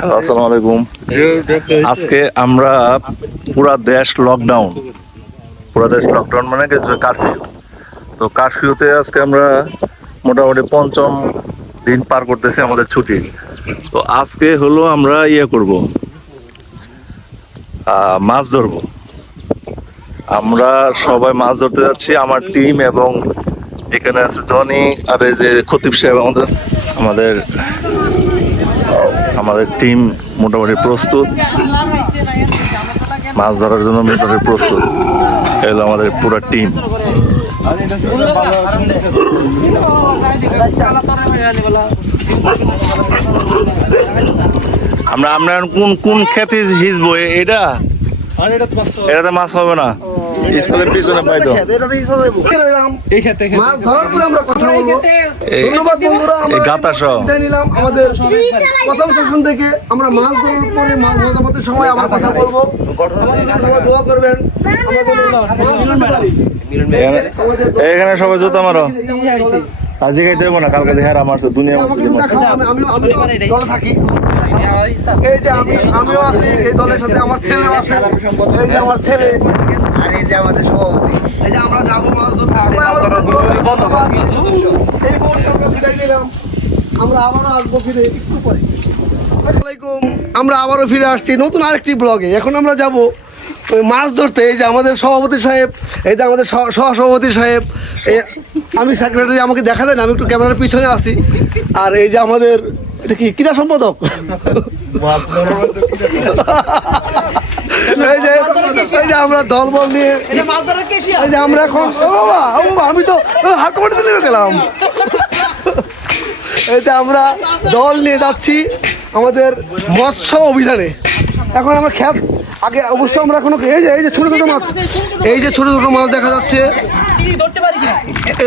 আসসালামু আলাইকুম। আজকে আমরা পুরা দেশ লকডাউন পুরা দেশ লকডাউন মানে কারফিউ তো কারফিউতে আজকে আমরা মোটামুটি পঞ্চম দিন পার করতেছি আমাদের ছুটি। তো আজকে হলো আমরা ইয়ে করব। মাছ ধরবো। আমরা সবাই মাছ ধরতে যাচ্ছি, আমার টিম এবং এখানে আছে জনি, আর এই যে খতিব সাহেব আমাদের আমাদের আমাদের টিম মোটামুটি প্রস্তুত। মাছ ধরার জন্য মোটামুটি প্রস্তুত। এই হলো আমাদের পুরো টিম আমরা আমরা কোন কোন খেতে হিসবো? এটা? এটাতে মাছ হবে। না। স্কুলের পিছনে পাইতো মাছ ধরার পরে আমরা কথা বলব। ধন্যবাদ বন্ধুরা আমরা গাতা সহ। নিলাম। আমাদের প্রথম সেশন থেকে আমরা মাছ ধরার পরে মাছ ধরার সময় আবার কথা বলব। দোয়া করবেন। এখানে সবাই জুতা মারো। আজকে খাইতে হবে না কালকে দেখে আমার দুনিয়া দলে থাকি। এই যে আমি আমিও আছি এই দলের সাথে আমার ছেলেও আছে। এই যে আমার ছেলে। আর এই যে আমাদের সভাপতি। এই যে আমরা যাব মাছ এই মুহূর্তে আমরা বিদায় নিলাম। আমরা আবারও আসব ফিরে একটু পরে। আসসালামাইকুম আমরা আবারও ফিরে আসছি নতুন আরেকটি ব্লগে। এখন আমরা যাব ওই মাছ ধরতে। এই যে আমাদের সভাপতি সাহেব এই যে আমাদের সহ- সহসভাপতি সাহেব আমি সেক্রেটারি আমাকে দেখা যায় না আমি একটু ক্যামেরার পিছনে আছি। আর এই যে আমাদের এটা কি ক্রীড়া সম্পাদক। এই যে এই যে আমরা দলবল নিয়ে এই যে আমরা এখন ও বাবা ও বাবা, আমি তো মাটিতে নেমে গেলাম। এই যে আমরা দল নিয়ে যাচ্ছি আমাদের মৎস্য অভিযানে। এখন আমরা খ্যাত। আগে অবশ্য আমরা এখনও এই যে এই যে ছোট ছোট মাছ। এই যে ছোট ছোট মাছ দেখা যাচ্ছে।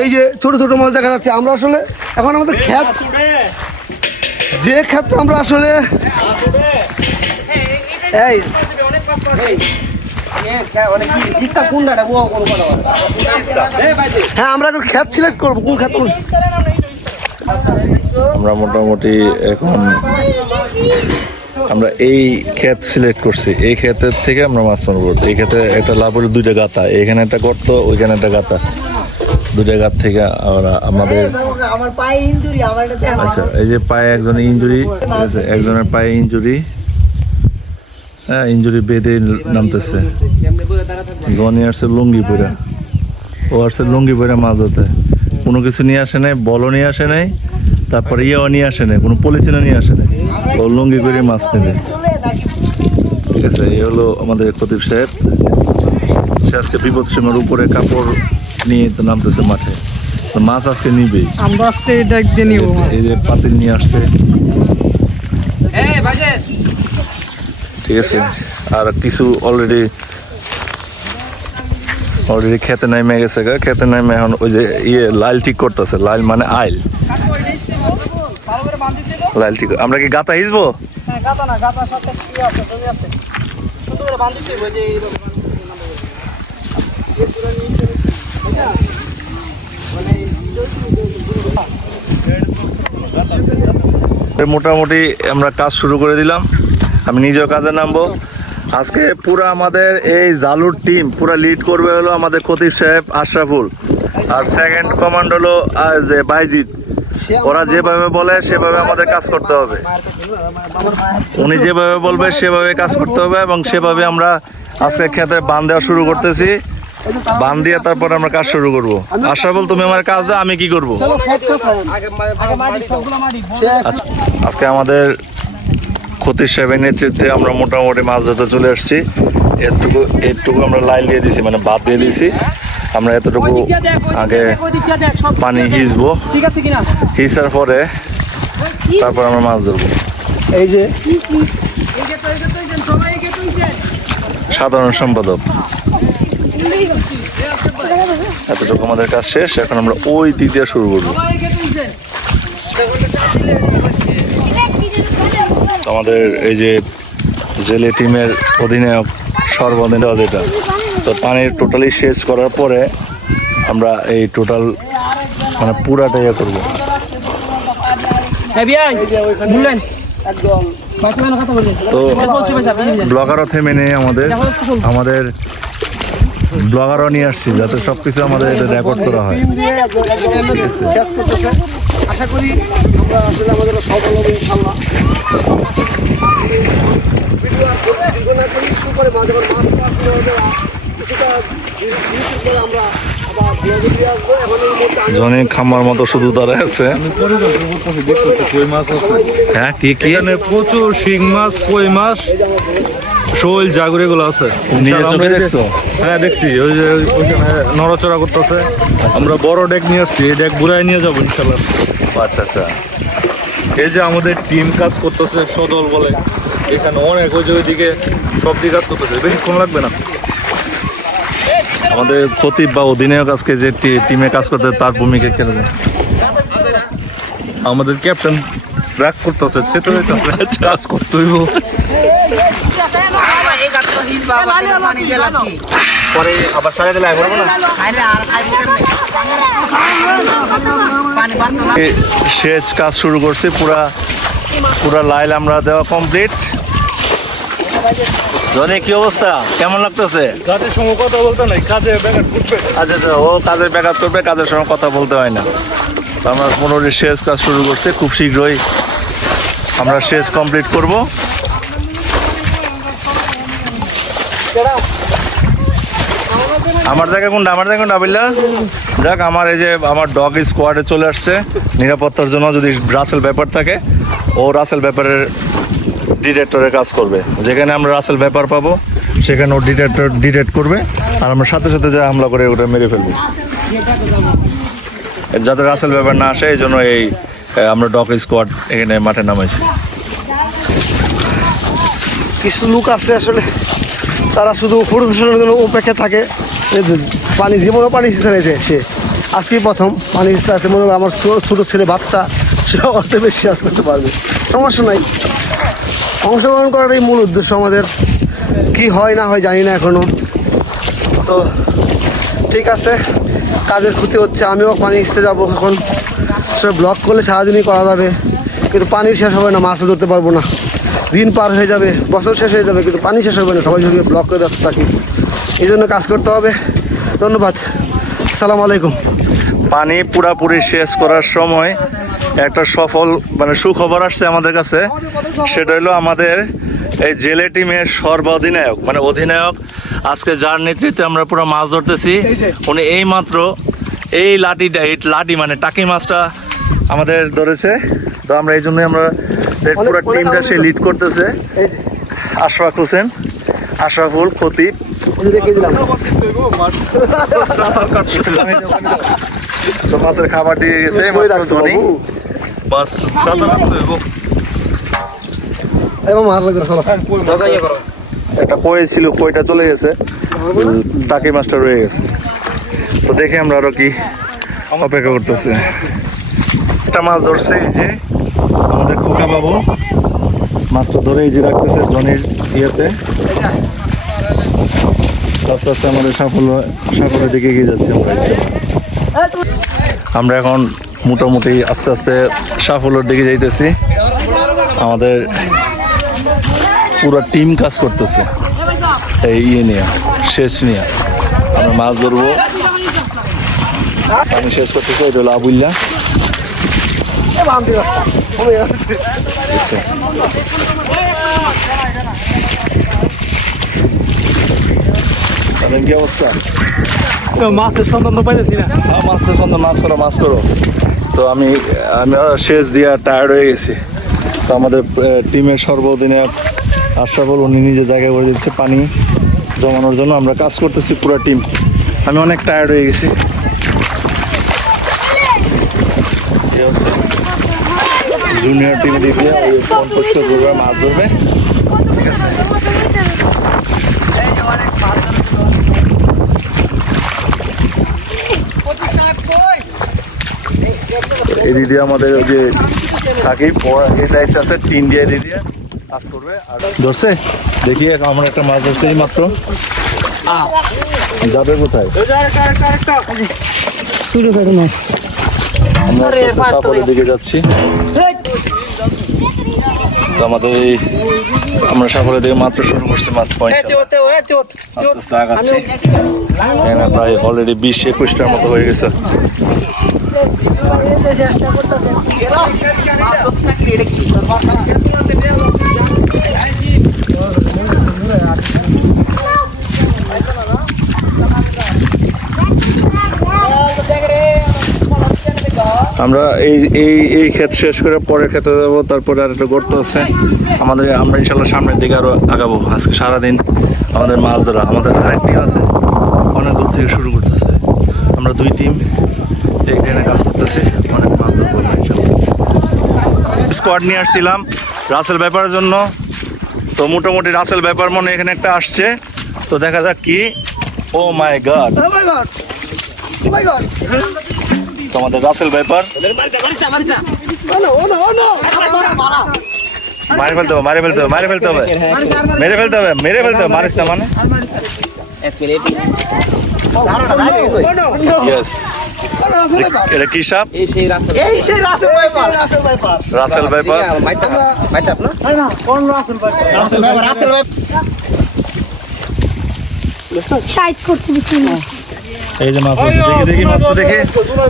এই যে ছোট ছোট মাছ দেখা যাচ্ছে। আমরা আসলে এখন আমাদের খ্যাত। যে ক্ষেত্রে আমরা আসলে এই হ্যাঁ আমরা এখন খ্যাত সিলেক্ট করব। কোন খ্যাত আমরা মোটামুটি এখন আমরা এই ক্ষেত সিলেক্ট করছি। এই ক্ষেতের থেকে আমরা মাছ ধরবো। এই ক্ষেতে একটা লাভের দুইটা গাতা। এখানে একটা গর্ত ওইখানে একটা গাতা। দুইটা গাত থেকে আমরা আমাদের আচ্ছা এই যে পায়ে একজনের ইঞ্জুরি একজনের পায়ে ইঞ্জুরি হ্যাঁ ইঞ্জুরি বেঁধে নামতেছে। জনি আসছে লুঙ্গি পরে ও আসছে লুঙ্গি পরে মাছ ধরতে। কোনো কিছু নিয়ে আসে নাই বলও নিয়ে আসে নাই তারপরে ইয়েও নিয়ে আসে নাই কোনো পলিথিনও নিয়ে আসে নাই। ও লুঙ্গি করে মাছ নেবে। ঠিক আছে এই হলো আমাদের খতিব সাহেব সে আজকে বিপদ সীমার উপরে কাপড় নিয়ে তো নামতেছে মাঠে। মাছ আজকে নিবেই আমরা আজকে এটা নিব এই যে পাতিল নিয়ে আসছে। ঠিক আছে? আর কিছু অলরেডি অলরেডি খেতে নামে গেছে গা। খেতে নামে এখন ওই যে ইয়ে লাইল ঠিক করতেছে। লাইল মানে আইল। লাইল ঠিক আমরা কি গাতা হিসবো? গাতা না গাতার সাথে কি আছে জমি আছে। শুধু করে বান্ধিতে হবে যে এই মোটামুটি আমরা কাজ শুরু করে দিলাম। আমি নিজেও কাজে নামবো। আজকে পুরো আমাদের এই জালুর টিম পুরো লিড করবে হলো আমাদের খতিব সাহেব আশরাফুল। আর সেকেন্ড কমান্ড হলো যে বাইজিৎ। ওরা যেভাবে বলে সেভাবে আমাদের কাজ করতে হবে। উনি যেভাবে বলবে সেভাবে কাজ করতে হবে এবং সেভাবে আমরা আজকে ক্ষেতে বান দেওয়া শুরু করতেছি। বান দিয়ে তারপর আমরা কাজ শুরু করব। আশরাফুল তুমি আমার কাজ দাও আমি কি করব? চলো খ্যাত খাসায় আগে মাটি সবগুলো মাটি। আচ্ছা, আজকে আমাদের খতির সাহেবের নেতৃত্বে আমরা মোটামুটি মাছ ধরতে চলে আসছি। এরটুকু এরটুকু আমরা লাইন দিয়ে দিছি মানে বাদ দিয়ে দিছি। আমরা এতটুকু আগে পানি হিসবো। ঠিক হিসার পরে তারপর আমরা মাছ ধরবো। এই যে সাধারণ সম্পাদক। এতটুকু আমাদের কাজ শেষ এখন আমরা ওই দিক দিয়ে শুরু করব। আমাদের এই যে জেলে টিমের অধিনায়ক সর্বাধিনায়ক যেটা তো পানির টোটালি শেষ করার পরে আমরা এই টোটাল মানে পুরাটা ইয়ে করব। তো। ব্লগারও থেমে নেই আমাদের। আমাদের ব্লগারও নিয়ে আসছি যাতে সব কিছু আমাদের রেকর্ড করা হয়। আশা করি আমরা আসলে আমাদের সফল হবে ইনশাল্লাহ করি মাঝে মাঝে মাছ পাওয়া কিছুটা আমরা জনে খাম্মার মতো শুধু দাঁড়ায় আছে। হ্যাঁ কি কি? এখানে প্রচুর শিং মাছ কই মাছ শোল জাগুর এগুলো আছে। নিজের চোখে দেখছ? হ্যাঁ দেখছি। ওই যে ওইখানে নড়াচড়া করতেছে। আমরা বড় ডেক নিয়ে আসছি এই ডেক ঘুরাই নিয়ে যাব ইনশাল্লাহ আচ্ছা আচ্ছা। এই যে আমাদের টিম কাজ করতেছে সদল বলে। এখানে অনেক ওই যে ওইদিকে সবজি কাজ করতেছে। বেশিক্ষণ লাগবে না। আমাদের খতিব বা অধিনায়ক আজকে যে টিমে কাজ করতে, তার ভূমিকা খেলবে আমাদের ক্যাপ্টেন রাগ করতেছে চেতে কাজ করতে হইব। সেচ কাজ শুরু করছে, পুরা পুরা লাইল আমরা দেওয়া কমপ্লিট জনে কি অবস্থা? কেমন লাগতেছে? কাজের সময় কথা বলতে নাই কাজে ব্যাঘাত করবে আচ্ছা আচ্ছা ও কাজের ব্যাঘাত করবে কাজের সময় কথা বলতে হয় না। তো আমরা পনেরো শেষ কাজ শুরু করছে খুব শীঘ্রই আমরা শেষ কমপ্লিট করব। আমার জায়গা কোনটা? আমার জায়গা কোনটা বিল্লা যাক আমার এই যে আমার ডগ স্কোয়াডে চলে আসছে। নিরাপত্তার জন্য যদি রাসেল ব্যাপার থাকে ও রাসেল ব্যাপারের ডিটেক্টরে কাজ করবে। যেখানে আমরা রাসেল ব্যাপার পাবো, সেখানে ও ডিটেক্টর ডিটেক্ট করবে, আর আমরা সাথে সাথে যা হামলা করে ওটা মেরে ফেলব। যাতে রাসেল ব্যাপার না আসে এই জন্য এই আমরা ডগ স্কোয়াড এখানে মাঠে নামাইছি। কিছু লোক আছে আসলে, তারা শুধু ফটো জন্য অপেক্ষা থাকে। পানি জীবনও পানি ছেড়েছে সে, আজকেই প্রথম পানি সিস্তে আছে। মনে আমার ছোটো ছেলে বাচ্চা সে বেশি কাজ করতে পারবে। সমস্যা নাই। অংশগ্রহণ করাটাই মূল উদ্দেশ্য আমাদের। কি হয়, না হয় জানি না এখনও। তো ঠিক আছে, কাজের ক্ষতি হচ্ছে, আমিও পানি সিঁচতে যাব এখন। সে ব্লক করলে সারাদিনই করা যাবে, কিন্তু পানি শেষ হবে না, মাছও ধরতে পারব না। দিন পার হয়ে যাবে, বছর শেষ হয়ে যাবে, কিন্তু পানি শেষ হবে না, সবাই যদি ব্লক করে ব্যস্ত থাকি। এই জন্য কাজ করতে হবে। ধন্যবাদ। আসসালামু আলাইকুম। পানি পুরাপুরি শেষ করার সময় একটা সফল মানে সুখবর আসছে আমাদের কাছে। সেটা হলো আমাদের এই জেলে টিমের সর্ব অধিনায়ক মানে অধিনায়ক। আজকে যার নেতৃত্বে আমরা পুরো মাছ ধরতেছি উনি এই মাত্র এই লাঠিটা এই লাঠি মানে টাকি মাছটা আমাদের ধরেছে। তো আমরা এই জন্যই আমরা পুরো টিমটা সে লিড করতেছে। আশরাফ হোসেন আশরাফুল খতিব তো মাছের খাবার দিয়ে গেছে বাস এবং চলো। একটা কই ছিল কইটা চলে গেছে। টাকি মাছটা রয়ে গেছে। তো দেখে আমরা আরও কি অপেক্ষা করতেছে। একটা মাছ ধরছে এই যে। আমাদের খোকা বাবু মাছটা ধরে এই যে রাখতেছে জনির ইয়েতে। আস্তে আস্তে আমাদের সাফল্য সাফল্যের দিকে এগিয়ে যাচ্ছে আমরা। আমরা এখন মোটামুটি আস্তে আস্তে সাফল্যের দিকে যাইতেছি। আমাদের পুরো টিম কাজ করতেছে। এই ইয়ে নিয়ে শেষ নিয়ে। আমরা মাছ ধরবো। আমি শেষ করতেছি এটা হলো আবুল্লা। আচ্ছা। কি অবস্থা? মাছের সন্ধান তো পাইতেছি না। হ্যাঁ, মাছ তো মাছ করো মাছ করো তো আমি আমি শেষ দিয়ে টায়ার্ড হয়ে গেছি। তো আমাদের টিমের সর্বদিনে আশরাফুল উনি নিজে জায়গায় করে দিচ্ছে পানি জমানোর জন্য। আমরা কাজ করতেছি পুরো টিম আমি অনেক টায়ার্ড হয়ে গেছি। জুনিয়র টিম দিয়ে ওই ফোন করতে ধরবে। মাছ ধরবে এই দিদি আমাদের ওই যে সাকিব এই দায়িত্ব আছে টিম দিয়ে দিদি। কাজ করবে আর ধরছে? দেখি আমরা একটা মাছ ধরছে এই মাত্র। যাবে কোথায়? শুরু করে মাছ আমরা দিকে যাচ্ছি। তো আমাদের এই আমরা দিয়ে মাত্র শুরু করছি মাছ পয়েন্ট। আস্তে আস্তে আগাচ্ছি। প্রায় অলরেডি বিশ একুশটার মতো হয়ে গেছে। আমরা এই এই এই ক্ষেত শেষ করে পরের ক্ষেতে যাব, তারপরে আর একটা গর্ত আছে। আমাদের, আমরা ইনশাল্লাহ সামনের দিকে আরও আগাবো আজকে সারাদিন। আমাদের মাছ ধরা, আমাদের আরেক টিম আছে, অনেক দূর থেকে শুরু করতেছে। আমরা দুই টিম এইখানে কাজ করতেছি অনেক মাছ ধরবো স্কোয়াড নিয়ে আসছিলাম রাসেল ব্যাপারের জন্য। তো মোটামুটি রাসেল ব্যাপার মনে এখানে একটা আসছে। তো দেখা যাক কি। Oh my god Oh! Oh! তোমাদের রাসেল ব্যাপার Oh oh oh! মারে ফেলতে হবে মারে ফেলতে হবে মারে ফেলতে হবে। মেরে ফেলতে হবে মেরে ফেলতে হবে। মারিস না মানে? Russell viper. এটা কি সাপ? এই সেই Russell viper. Russell viper. Russell side করতে দিচ্ছি না। এই যে মাছ দেখি দেখি মাছটা দেখি।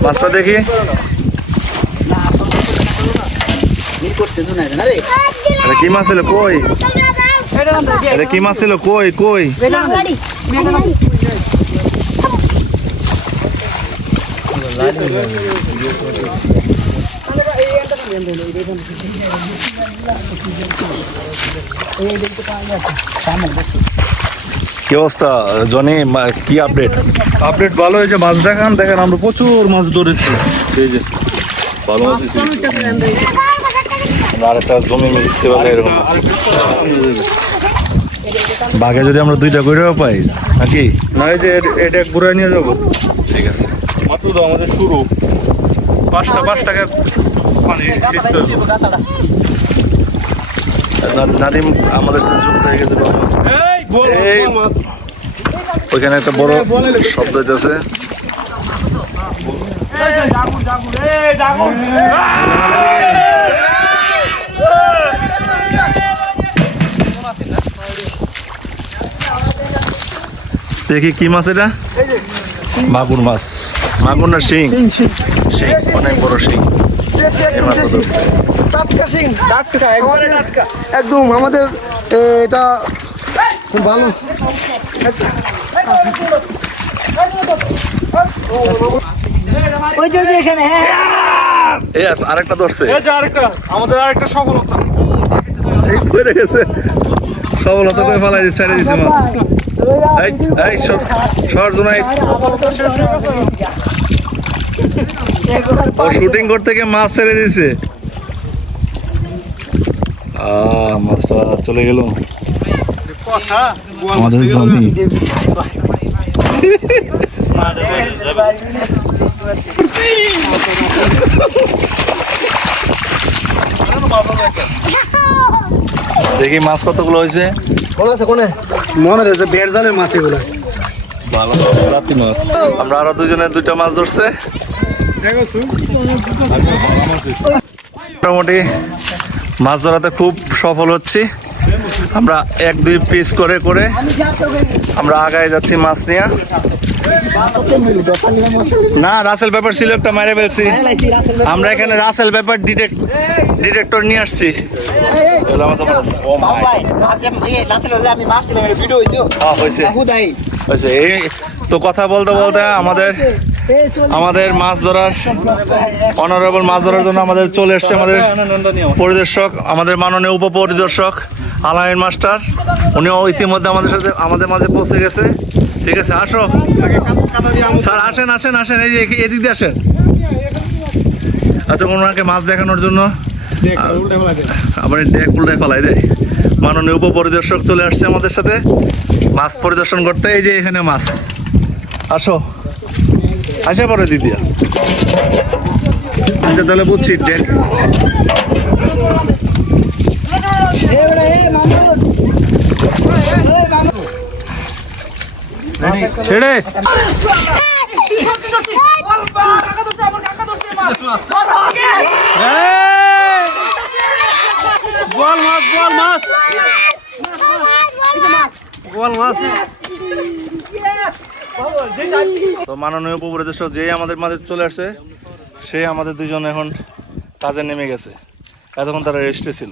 মাছটা দেখি। এটা কি মাছ ছিল? কই? এটা কি মাছ ছিল? কই কই? কি অবস্থা জনি? কি আপডেট আপডেট ভালো হয়েছে মাছ দেখান দেখেন আমরা প্রচুর মাছ ধরেছি। এই যে ভালো মাছ আরেকটা জমি মিশতে পারলে এরকম। বাঘে যদি আমরা দুইটা করেও পাই নাকি? না এই যে এটা ঘুরাই নিয়ে যাব। ঠিক আছে। মাত্র তো আমাদের শুরু। পাঁচটা পাঁচ টাকা শেষ করে নাদিম আমাদের সাথে যুক্ত হয়ে গেছে। ওইখানে একটা বড় শব্দ হইতেছে। দেখি কি মাছ এটা? মাগুর মাছ। মাগুর না শিং শিং অনেক বড় শিং দেশি এই একদম মাছ দেশি। টাটকা একদম আমাদের এটা খুব ভালো। ওই যে এখানে হ্যাঁ হ্যাঁ। এই আছে, আরেকটা ধরছে। এই যে আরেকটা আমাদের আরেকটা সফলতা। এই পড়ে গেছে। সফলতা করে ফেলাই দিয়ে ছেড়ে দিছে মাছ ও শুটিং করতে গিয়ে মাছ ছেড়ে দিছে। আহ মাছটা চলে গেল। আমাদের জমি দেখি মাছ কতগুলো হয়েছে। কোন আছে কোনে? মনে হচ্ছে বেড় জালের মাছ এগুলো। ভালো রাতি মাছ। আমরা আরও দুজনে দুইটা মাছ ধরছে। মোটামুটি মাছ ধরাতে খুব সফল হচ্ছি। আমরা এক দুই পিস করে করে আমরা আগায় যাচ্ছি মাছ নিয়ে। না রাসেল পেপার ছিল একটা, মারে ফেলছি। আমরা এখানে রাসেল ডিটেক্ট ডিটেক্টর নিয়ে আসছি। এই তো কথা বলতে বলতে আমাদের আমাদের মাছ ধরার অনারেবল মাছ ধরার জন্য আমাদের চলে এসছে আমাদের পরিদর্শক, আমাদের মাননীয় উপপরিদর্শক আলাইন মাস্টার। উনিও ইতিমধ্যে আমাদের সাথে আমাদের মাঝে পৌঁছে গেছে। ঠিক আছে আসো। স্যার আসেন আসেন আসেন এই যে এদিক দিয়ে আসেন। আচ্ছা ওনাকে মাছ দেখানোর জন্য। আবার ডেক উল্টায় ফলাই দেয়। মাননীয় উপপরিদর্শক চলে আসছে আমাদের সাথে। মাছ পরিদর্শন করতে এই যে এখানে মাছ। আসো। আসা পরে দিদিয়া আচ্ছা তাহলে বুঝছি ডেক ছেড়ে গোয়াল মাছ গোয়াল মাছ। গোয়াল মাছ। তো মাননীয় উপপরিদর্শক যেই আমাদের মাঝে চলে আসছে সেই আমাদের দুজন এখন কাজে নেমে গেছে। এতক্ষণ তারা রেস্টে ছিল।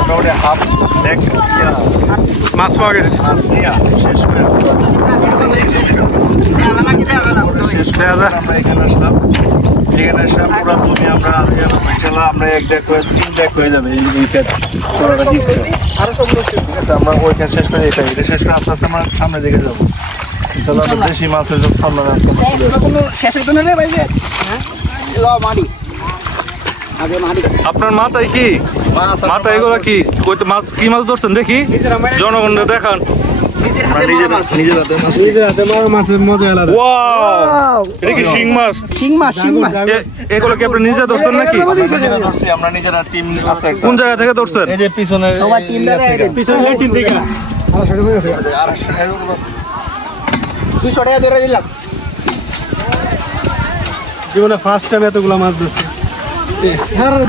মোটামুটি হাফ এক মাছ পাওয়া গেছে শেষ করে শেষ করে আমরা এখানে আসলাম এখানে এসে পুরো জমি আমরা ইনশাল্লাহ আমরা এক দেখ হয়ে তিন দেখ হয়ে যাবে এই এই পুরোটা দিচ্ছে আরও সব ঠিক আছে আমরা ওই শেষ করে এটা এটা শেষ করে আস্তে আস্তে আমরা সামনের দিকে যাব ইনশাল্লাহ আমরা বেশি মাছ হয়ে যাবে সামনে আমরা শেষ হইতো না রে ভাই হ্যাঁ ল মাটি আগে মাটি আপনার মাথায় কি? মাথায় এগুলো কি? কইতে মাছ কি মাছ ধরছেন দেখি? জনগণকে দেখান। আমরা নিজেরা নিজের হাতে মাছ নিজের হাতে মাছ মাছের মজা আলাদা। ওয়াও! এটা কি শিং মাছ? শিং মাছ শিং মাছ। এগুলো কি আপনি নিজে ধরছেন নাকি? আমরা নিজেরা ধরছি, আমরা নিজেরা টিম আছে একটা। কোন জায়গা থেকে ধরছেন? দুশো টাকা ধরে দিলাম। জীবনে ফার্স্ট টাইম এতগুলো মাছ ধরছি। her